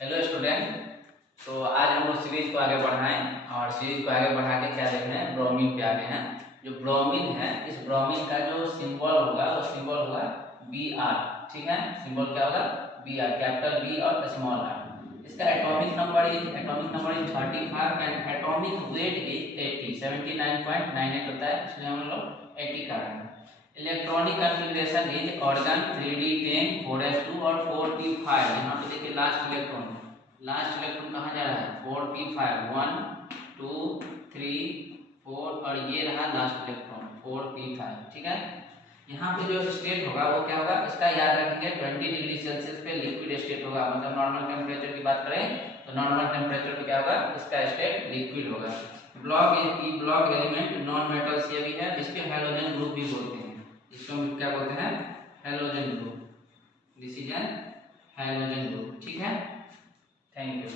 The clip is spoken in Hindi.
Hello student. तो आज हम लोग सीरीज को आगे बढ़ाएं और सीरीज को आगे बढ़ा के क्या देखना है, ब्रोमीन पे आ गए हैं। जो ब्रोमीन है, इस ब्रोमीन का जो सिंबल होगा वो सिंबल होगा Br। ठीक है, सिंबल क्या होगा? Br, कैपिटल बी और स्मॉल आर। इसका atomic number is 35 and atomic weight is 80, 79.98 होता है, इसलिए हम लोग 80 का रहे हैं। Electronic configuration is organ 3d10 4s2 और 4p5। यहाँ पे देखिए लास्ट इलेक्ट्रॉन कहाँ जा रहा है? 4p5, 1 2 3 4 और ये रहा लास्ट इलेक्ट्रॉन 4p5। ठीक है, यहाँ पे जो स्टेट होगा वो क्या होगा, इसका याद रखेंगे 20 डिग्री सेल्सियस पे लिक्विड स्टेट होगा। मतलब नॉर्मल टेम्परेचर की बात करें तो नॉर्मल टेम्परेचर पे क्या होगा, इसका स्टेट लिक्विड होगा। ब्लॉक एलिमेंट नॉन मेटल से भी है, जिसके हैलोजन ग्रुप भी बोलते हैं। इसको हम क्या बोलते हैं? Halogen group. This is an halogen group. ठीक है, थैंक यू।